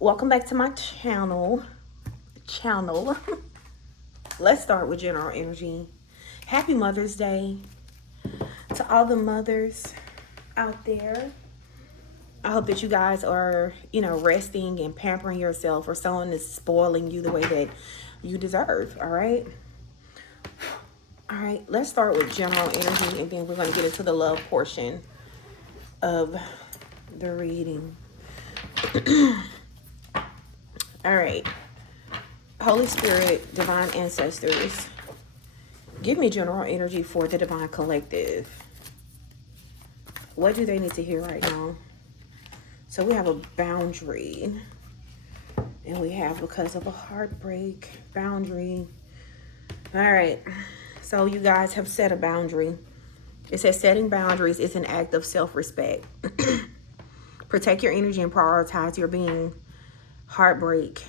Welcome back to my channel. Let's start with general energy. Happy Mother's Day to all the mothers out there. I hope that you guys are, resting and pampering yourself, or someone is spoiling you the way that you deserve. All right. All right. Let's start with general energy, and then we're going to get into the love portion of the reading. All right. Holy Spirit, divine ancestors, give me general energy for the divine collective. What do they need to hear right now? So we have a boundary, and we have because of a heartbreak, boundary. All right. So you guys have set a boundary. It says setting boundaries is an act of self-respect. Protect your energy and prioritize your being. Heartbreak.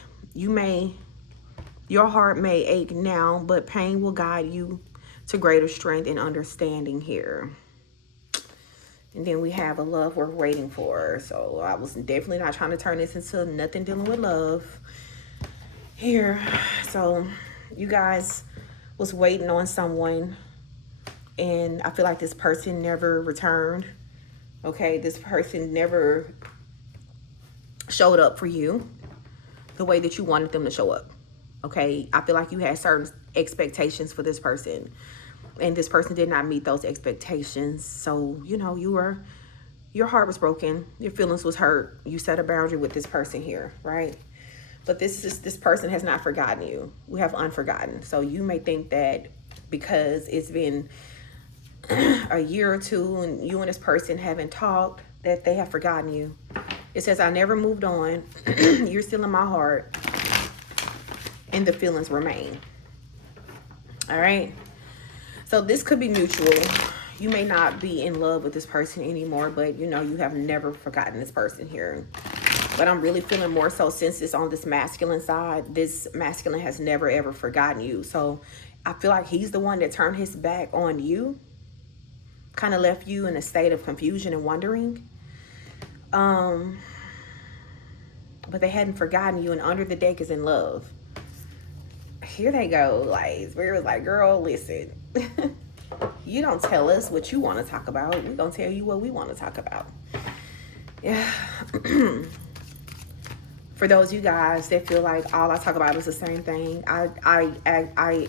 Your heart may ache now, but pain will guide you to greater strength and understanding here. And then we have a love worth waiting for. So I was definitely not trying to turn this into nothing dealing with love here. So you guys was waiting on someone, and I feel like this person never returned. Okay, this person never showed up for you the way that you wanted them to show up. Okay, I feel like you had certain expectations for this person, and this person did not meet those expectations. So, your heart was broken, your feelings was hurt. You set a boundary with this person here, right? But this person has not forgotten you. We have unforgotten. So you may think that because it's been a year or two and you and this person haven't talked, that they have forgotten you. It says, I never moved on. You're still in my heart, and the feelings remain. All right. So this could be mutual. You may not be in love with this person anymore, but you have never forgotten this person here. But I'm really feeling more so, since it's on this masculine side, this masculine has never ever forgotten you. So I feel like he's the one that turned his back on you, kind of left you in a state of confusion and wondering. But they hadn't forgotten you, and under the deck is in love. Here they go. Like, Spirit was like, girl, listen. You don't tell us what you want to talk about. We're going to tell you what we want to talk about. Yeah. For those of you guys that feel like all I talk about is the same thing, I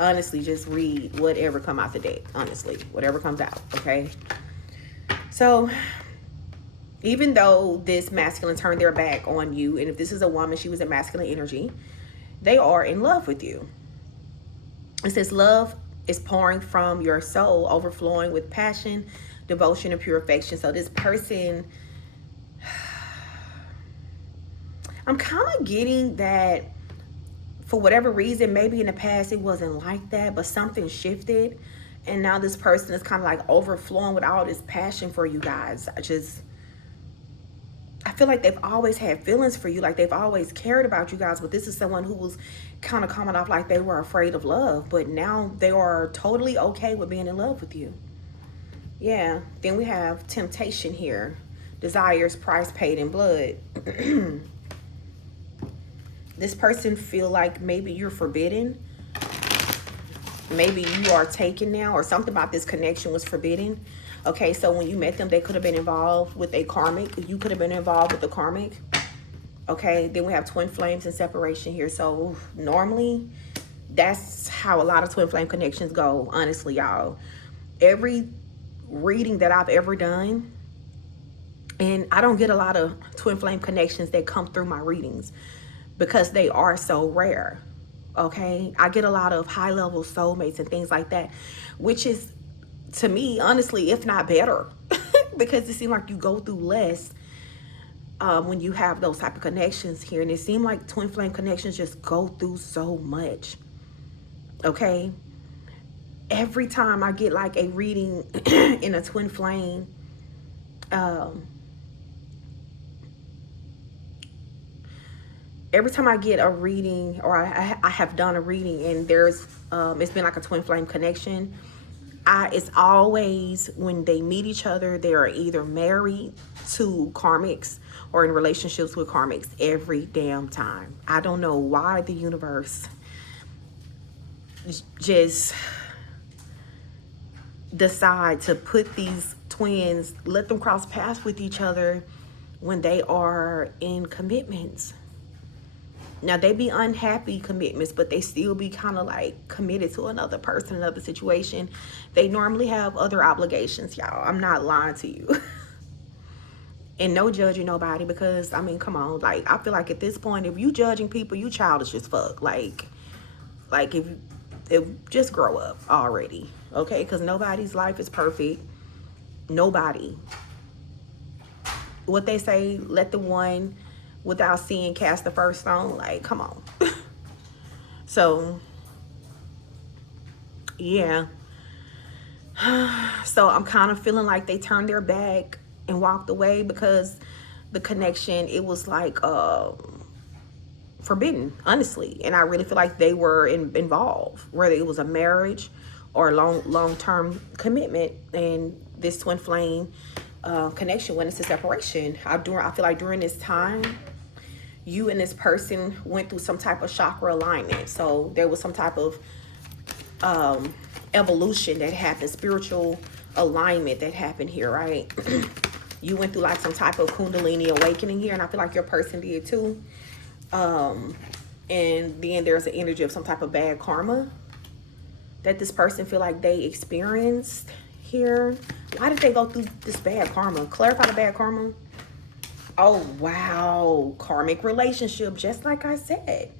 honestly just read whatever come out the deck. Honestly, whatever comes out, okay? So even though this masculine turned their back on you, and if this is a woman, she was in masculine energy, they are in love with you. It says love is pouring from your soul, overflowing with passion, devotion, and pure affection. So this person, I'm kind of getting that for whatever reason, maybe in the past it wasn't like that, but something shifted, and now this person is kind of like overflowing with all this passion for you guys. I feel like they've always had feelings for you, like they've always cared about you guys, but this is someone who was kind of coming off like they were afraid of love, but now they are totally okay with being in love with you. Yeah. Then we have temptation here. Desires, price paid in blood. This person feel like maybe you're forbidden. Maybe you are taken now, or something about this connection was forbidden. Okay, so when you met them, they could have been involved with a karmic. You could have been involved with the karmic. Okay, then we have twin flames and separation here. So normally, that's how a lot of twin flame connections go, honestly, y'all. Every reading that I've ever done, and I don't get a lot of twin flame connections that come through my readings because they are so rare. Okay, I get a lot of high-level soulmates and things like that, which is, to me, honestly, if not better, because it seems like you go through less when you have those type of connections here. And it seems like twin flame connections just go through so much. Okay, every time I get like a reading in a twin flame, every time I get a reading, or I have done a reading, and there's it's been like a twin flame connection, It's always when they meet each other, they are either married to karmics or in relationships with karmics every damn time. I don't know why the universe just decide to put these twins, let them cross paths with each other when they are in commitments. Now, they be unhappy commitments, but they still be kind of like committed to another person, another situation. They normally have other obligations, y'all. I'm not lying to you. And no judging nobody, because, I mean, come on. Like, I feel like at this point, if you judging people, you childish as fuck. Like if just grow up already, okay? Because nobody's life is perfect. Nobody. What they say, let the one without seeing cast the first stone. Like, come on. So, yeah. So I'm kind of feeling like they turned their back and walked away because the connection, it was like forbidden, honestly. And I really feel like they were involved, whether it was a marriage or a long-term commitment. And this twin flame connection went into separation. I feel like during this time, you and this person went through some type of chakra alignment. So there was some type of evolution that happened, spiritual alignment that happened here, right? You went through like some type of kundalini awakening here, and I feel like your person did too. And then there's an energy of some type of bad karma that this person feel like they experienced here. Why did they go through this bad karma? Clarify the bad karma. Oh, wow. Karmic relationship, just like I said.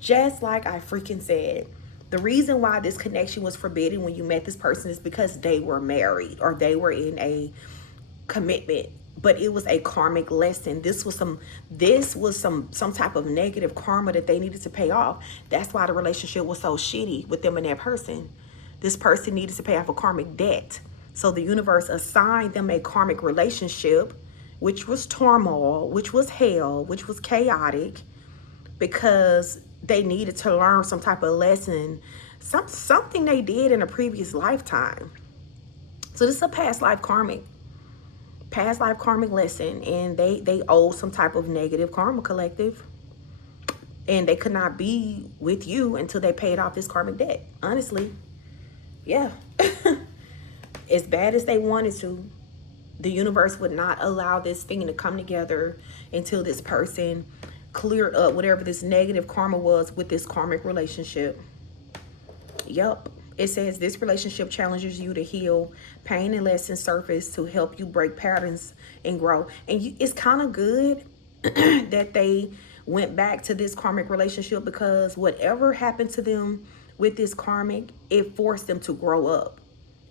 Just like I freaking said. The reason why this connection was forbidden when you met this person is because they were married or they were in a commitment. But it was a karmic lesson. This was some type of negative karma that they needed to pay off. That's why the relationship was so shitty with them and that person. This person needed to pay off a karmic debt. So the universe assigned them a karmic relationship, which was turmoil, which was hell, which was chaotic, because they needed to learn some type of lesson, something they did in a previous lifetime. So this is a past life karmic lesson, and they owe some type of negative karma collective, and they could not be with you until they paid off this karmic debt. Honestly, yeah. As bad as they wanted to, the universe would not allow this thing to come together until this person cleared up whatever this negative karma was with this karmic relationship. Yup. It says this relationship challenges you to heal pain and lessons surface to help you break patterns and grow. And it's kind of good that they went back to this karmic relationship, because whatever happened to them with this karmic, it forced them to grow up.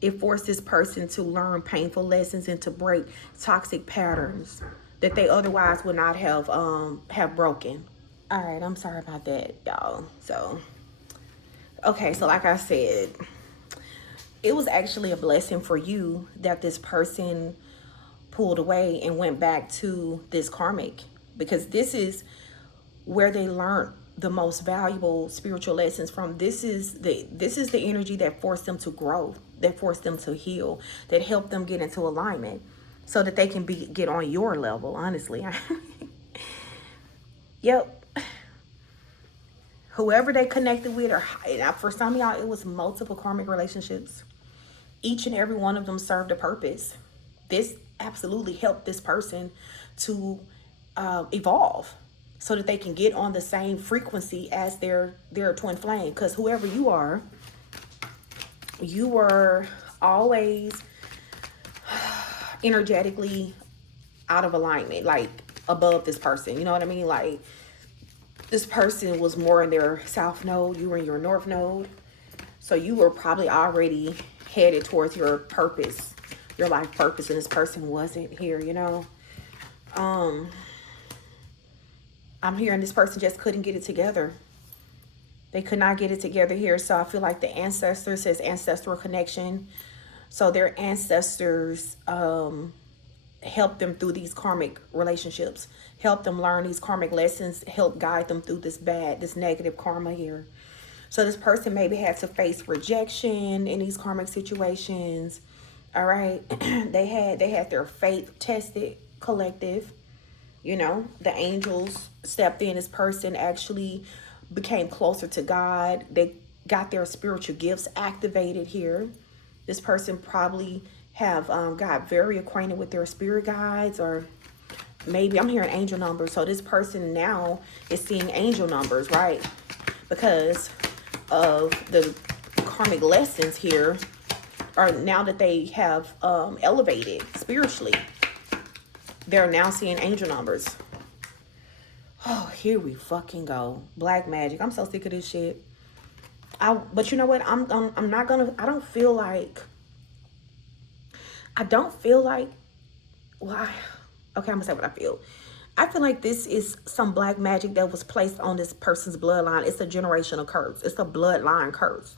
It forced this person to learn painful lessons and to break toxic patterns that they otherwise would not have broken. All right, I'm sorry about that, y'all. So, okay, so like I said, it was actually a blessing for you that this person pulled away and went back to this karmic, because this is where they learned the most valuable spiritual lessons from. This is the energy that forced them to grow, that forced them to heal, that helped them get into alignment so that they can get on your level, honestly. Yep. Whoever they connected with, or for some of y'all, it was multiple karmic relationships. Each and every one of them served a purpose. This absolutely helped this person to evolve, so that they can get on the same frequency as their twin flame. Because whoever you are, you were always energetically out of alignment, like above this person. You know what I mean? Like, this person was more in their south node, you were in your north node. So you were probably already headed towards your purpose, your life purpose, and this person wasn't here, you know? I'm hearing this person just couldn't get it together. They could not get it together here. So I feel like the ancestor says ancestral connection. So their ancestors help them through these karmic relationships, help them learn these karmic lessons, help guide them through this negative karma here. So this person maybe had to face rejection in these karmic situations. All right. they had their faith tested, collective. You know, the angels stepped in. This person actually became closer to God. They got their spiritual gifts activated here. This person probably have got very acquainted with their spirit guides, or maybe I'm hearing angel numbers. So this person now is seeing angel numbers, right? Because of the karmic lessons here, or now that they have elevated spiritually, they're now seeing angel numbers. Oh, here we fucking go. Black magic. I'm so sick of this shit. But you know what? I'm not gonna. I don't feel like. Well, okay, I'm gonna say what I feel. I feel like this is some black magic that was placed on this person's bloodline. It's a generational curse. It's a bloodline curse.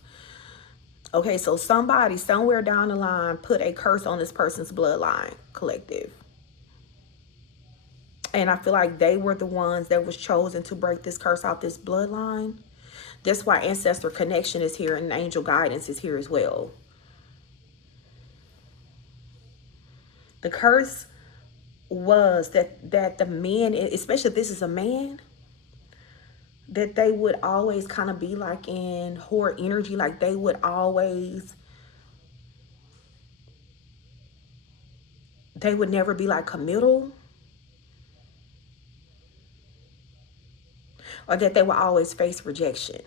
Okay, so somebody somewhere down the line put a curse on this person's bloodline, collective. And I feel like they were the ones that was chosen to break this curse off this bloodline. That's why ancestral connection is here and angel guidance is here as well. The curse was that the men, especially if this is a man, that they would always kind of be like in horror energy. Like they would never be like committal. Or that they would always face rejection.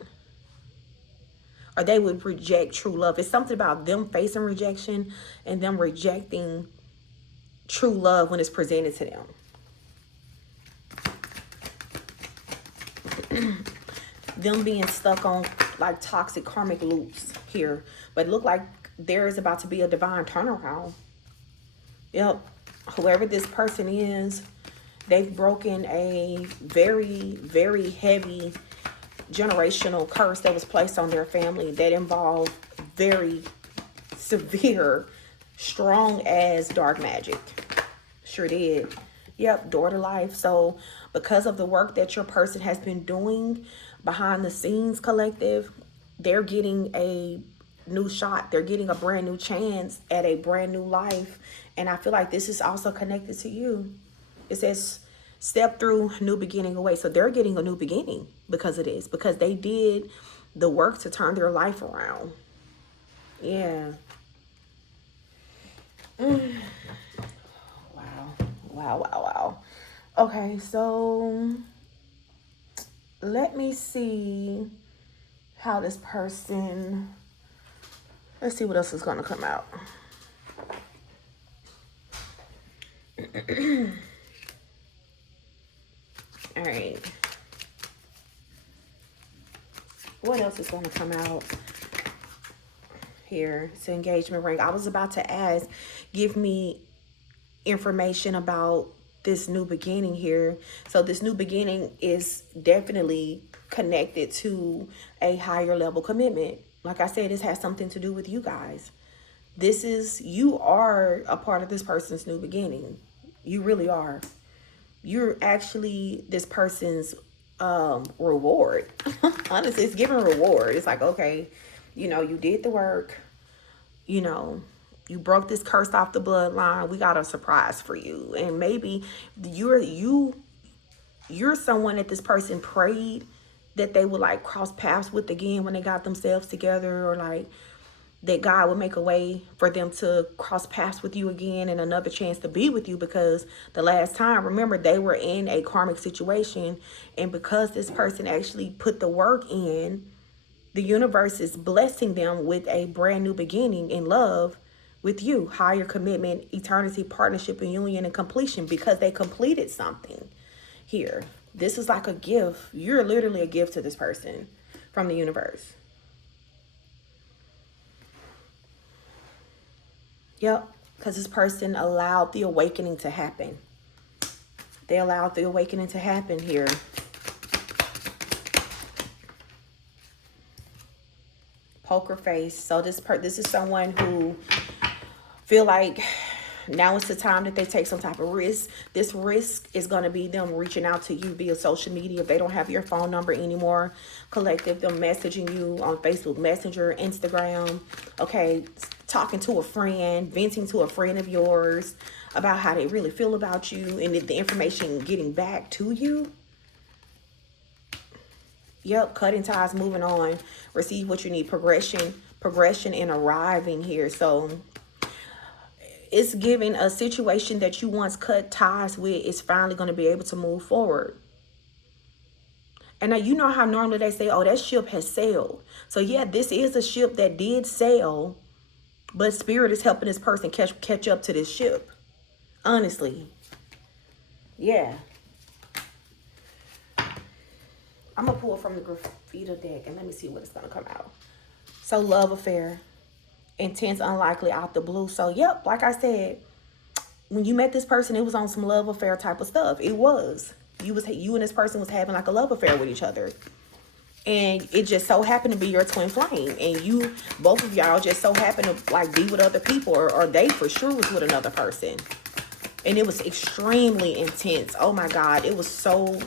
Or they would reject true love. It's something about them facing rejection and them rejecting true love when it's presented to them. Them being stuck on like toxic karmic loops here. But it look like there is about to be a divine turnaround. Yep. Whoever this person is, they've broken a very, very heavy generational curse that was placed on their family that involved very severe, strong as dark magic. Sure did. Yep, daughter life. So because of the work that your person has been doing behind the scenes, collective, they're getting a new shot. They're getting a brand new chance at a brand new life. And I feel like this is also connected to you. It says step through new beginning away. So they're getting a new beginning because of this, because they did the work to turn their life around. Yeah. Wow. Okay, so let me see how this person, let's see what else is going to come out. All right. What else is going to come out here? It's an engagement ring. I was about to ask, give me information about this new beginning here. So this new beginning is definitely connected to a higher level commitment. Like I said, this has something to do with you guys. You are a part of this person's new beginning. You really are. You're actually this person's reward. Honestly, it's giving reward. It's like, okay, you know, you did the work, you know, you broke this curse off the bloodline. We got a surprise for you. And maybe you're someone that this person prayed that they would like cross paths with again when they got themselves together, or like that God would make a way for them to cross paths with you again and another chance to be with you, because the last time, remember, they were in a karmic situation. And because this person actually put the work in, the universe is blessing them with a brand new beginning in love with you. Higher commitment, eternity, partnership, and union, and completion, because they completed something here. This is like a gift. You're literally a gift to this person from the universe. Yep, because this person allowed the awakening to happen. They allowed the awakening to happen here. Poker face. So this is someone who feel like Now it's the time that they take some type of risk. This risk is going to be them reaching out to you via social media. If they don't have your phone number anymore, collective, them messaging you on Facebook Messenger, Instagram, okay, talking to a friend, venting to a friend of yours about how they really feel about you, and the information getting back to you. Yep, cutting ties, moving on, receive what you need, progression and arriving here. So it's giving a situation that you once cut ties with is finally going to be able to move forward. And now you know how normally they say, oh, that ship has sailed. So yeah, this is a ship that did sail, but spirit is helping this person catch up to this ship. Honestly. Yeah. I'm going to pull from the graffiti deck and let me see what it's going to come out. So love affair. Intense, unlikely, out the blue. So yep, like I said, when you met this person, it was on some love affair type of stuff. It was. You and this person was having like a love affair with each other. And it just so happened to be your twin flame. And both of y'all just so happened to like be with other people, or they for sure was with another person. And it was extremely intense. Oh my God. It was so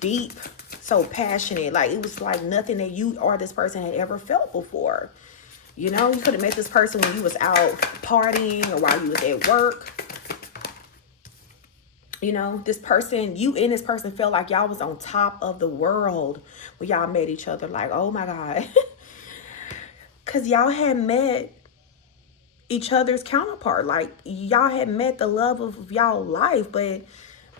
deep, so passionate. Like it was like nothing that you or this person had ever felt before. You know, you could have met this person when you was out partying or while you was at work. You know, this person, you and this person felt like y'all was on top of the world when y'all met each other. Like, oh my God. Because y'all had met each other's counterpart. Like, y'all had met the love of y'all life. But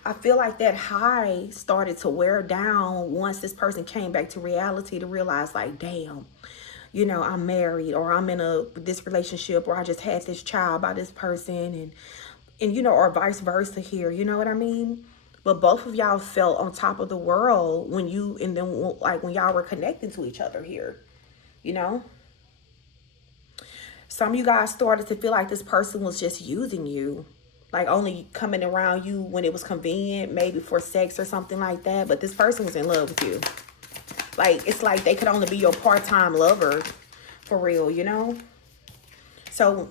I feel like that high started to wear down once this person came back to reality to realize, like, damn, you know, I'm married, or I'm in this relationship, or I just had this child by this person, and you know, or vice versa here, you know what I mean? But both of y'all felt on top of the world when when y'all were connecting to each other here, you know? Some of you guys started to feel like this person was just using you, like only coming around you when it was convenient, maybe for sex or something like that. But this person was in love with you. Like, it's like they could only be your part-time lover for real, you know? So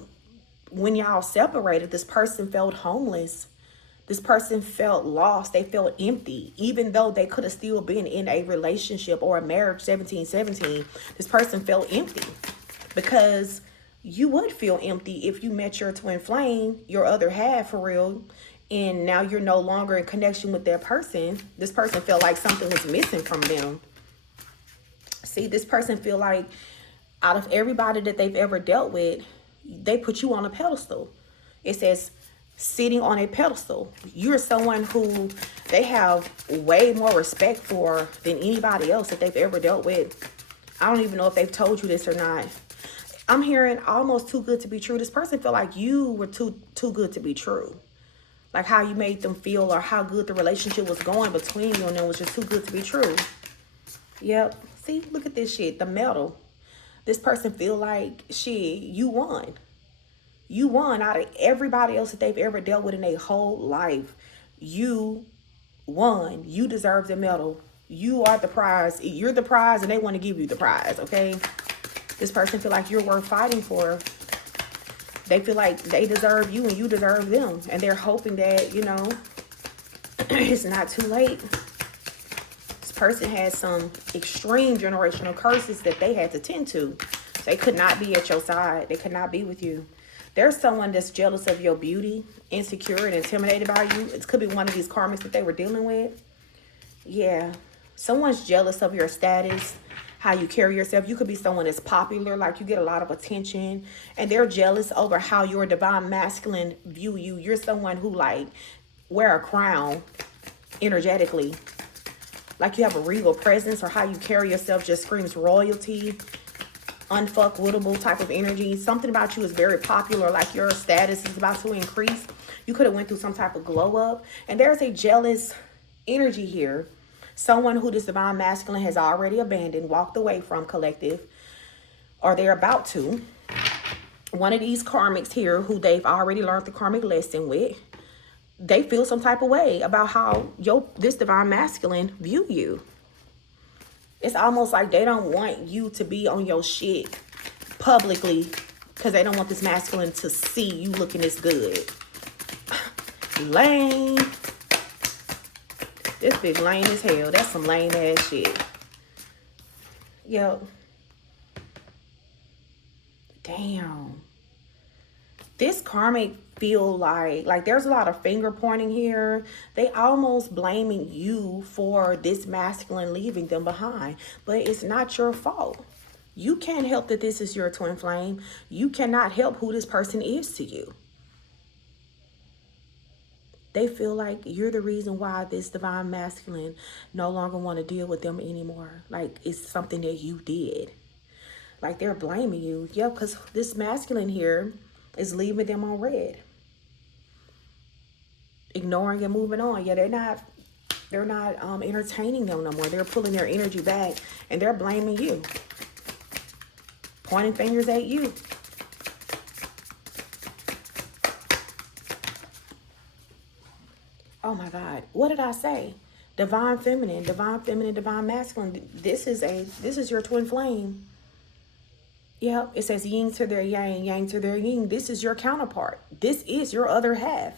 when y'all separated, this person felt homeless. This person felt lost. They felt empty. Even though they could have still been in a relationship or a marriage 1717, this person felt empty. Because you would feel empty if you met your twin flame, your other half for real, and now you're no longer in connection with that person. This person felt like something was missing from them. See, this person feel like out of everybody that they've ever dealt with, they put you on a pedestal. It says sitting on a pedestal. You're someone who they have way more respect for than anybody else that they've ever dealt with. I don't even know if they've told you this or not. I'm hearing almost too good to be true. This person felt like you were too good to be true. Like how you made them feel, or how good the relationship was going between you and them was just too good to be true. Yep. See, look at this shit. The medal. This person feel like, shit, you won. You won out of everybody else that they've ever dealt with in their whole life. You won. You deserve the medal. You are the prize. You're the prize, and they want to give you the prize, okay? This person feel like you're worth fighting for. They feel like they deserve you and you deserve them. And they're hoping that, you know, it's not too late. Person had some extreme generational curses that they had to tend to. They could not be at your side. They could not be with you. There's someone that's jealous of your beauty, insecure and intimidated by you. It could be one of these karmics that they were dealing with. Yeah. Someone's jealous of your status, how you carry yourself. You could be someone that's popular, like you get a lot of attention, and they're jealous over how your divine masculine view you. You're someone who like wear a crown energetically. Like you have a regal presence, or how you carry yourself just screams royalty, unfuckwittable type of energy. Something about you is very popular, like your status is about to increase. You could have went through some type of glow up. And there's a jealous energy here. Someone who this divine masculine has already abandoned, walked away from, collective, or they're about to. One of these karmics here who they've already learned the karmic lesson with, they feel some type of way about how this divine masculine view you. It's almost like they don't want you to be on your shit publicly Because they don't want this masculine to see you looking this good. Lame. This bitch lame as hell. That's some lame ass shit. Yo. Damn. This karmic feel like there's a lot of finger pointing here. They almost blaming you for this masculine leaving them behind. But it's not your fault. You can't help that this is your twin flame. You cannot help who this person is to you. They feel like you're the reason why this divine masculine no longer want to deal with them anymore. Like it's something that you did. Like they're blaming you. Yeah, because this masculine here is leaving them on red. Ignoring and moving on. Yeah, they're not entertaining them no more. They're pulling their energy back and they're blaming you. Pointing fingers at you. Oh my God. What did I say? Divine feminine, divine masculine. This is your twin flame. Yep, it says yin to their yang, yang to their yin. This is your counterpart. This is your other half.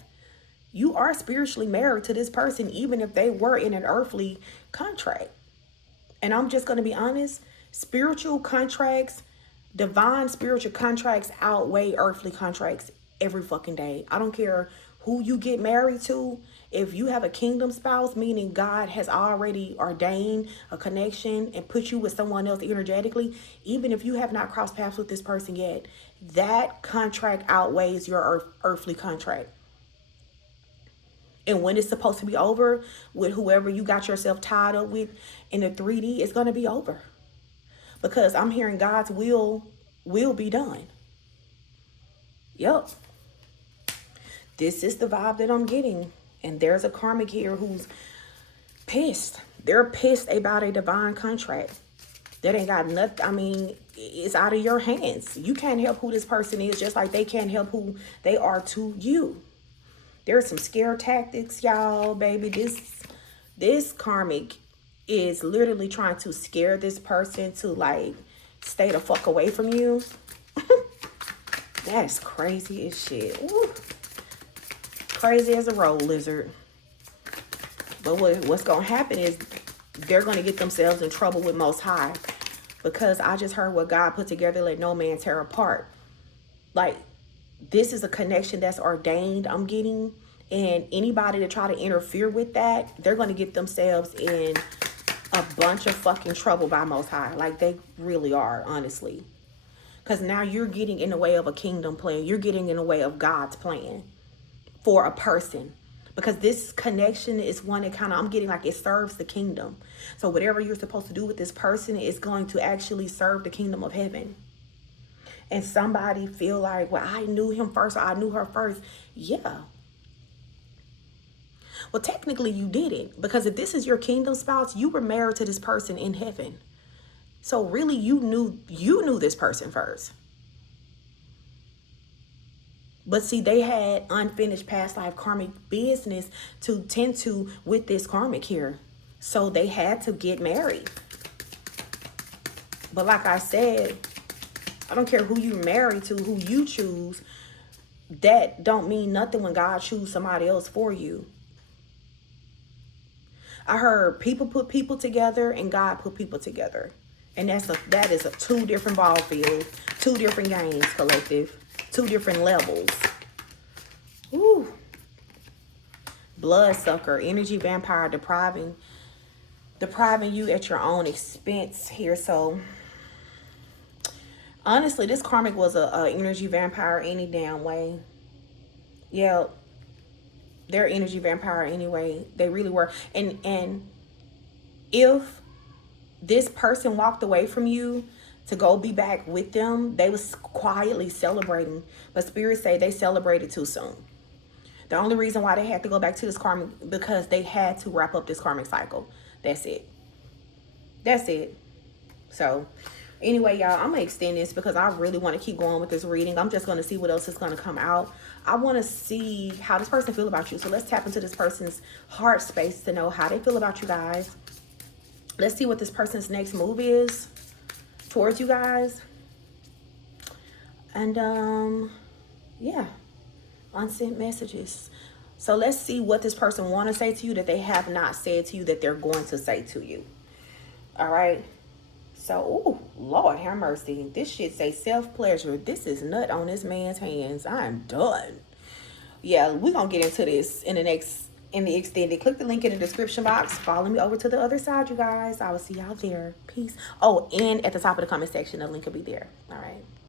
You are spiritually married to this person, even if they were in an earthly contract. And I'm just going to be honest, spiritual contracts, divine spiritual contracts outweigh earthly contracts every fucking day. I don't care who you get married to. If you have a kingdom spouse, meaning God has already ordained a connection and put you with someone else energetically, even if you have not crossed paths with this person yet, that contract outweighs your earthly contract. And when it's supposed to be over with whoever you got yourself tied up with in the 3D, it's going to be over. Because I'm hearing God's will be done. Yep. This is the vibe that I'm getting. And there's a karmic here who's pissed. They're pissed about a divine contract. That ain't got nothing. I mean, it's out of your hands. You can't help who this person is, just like they can't help who they are to you. There's some scare tactics, y'all, baby. This karmic is literally trying to scare this person to like stay the fuck away from you. That's crazy as shit. Ooh. Crazy as a road lizard. But what's going to happen is they're going to get themselves in trouble with Most High. Because I just heard what God put together, let no man tear apart. Like, this is a connection that's ordained, I'm getting. And anybody to try to interfere with that, they're going to get themselves in a bunch of fucking trouble by Most High. Like, they really are, honestly. Because now you're getting in the way of a kingdom plan. You're getting in the way of God's plan for a person. Because this connection is one that kind of, I'm getting like it serves the kingdom. So whatever you're supposed to do with this person is going to actually serve the kingdom of heaven. And somebody feel like, well, I knew him first, or I knew her first. Yeah. Well, technically you didn't. Because if this is your kingdom spouse, you were married to this person in heaven. So really you knew this person first. But see, they had unfinished past life karmic business to tend to with this karmic here. So they had to get married. But like I said, I don't care who you marry to, who you choose. That don't mean nothing when God chooses somebody else for you. I heard people put people together and God put people together. And that is a two different ball fields, two different games, collective. Two different levels. Woo. Bloodsucker, energy vampire, depriving you at your own expense here. So honestly, this karmic was a energy vampire any damn way. Yeah, they're energy vampire anyway. They really were. And if this person walked away from you to go be back with them, they was quietly celebrating. But spirits say they celebrated too soon. The only reason why they had to go back to this karmic, because they had to wrap up this karmic cycle. That's it. That's it. So anyway, y'all, I'm going to extend this because I really want to keep going with this reading. I'm just going to see what else is going to come out. I want to see how this person feel about you. So let's tap into this person's heart space to know how they feel about you guys. Let's see what this person's next move is towards you guys. And yeah, unsent messages. So let's see what this person want to say to you that they have not said to you that they're going to say to you. All right. So, oh, Lord have mercy. This shit say self-pleasure. This is nut on this man's hands. I'm done. Yeah, we're going to get into this in the extended. Click the link in the description box. Follow me over to the other side, you guys. I will see y'all there. Peace. Oh, and at the top of the comment section, the link will be there. All right.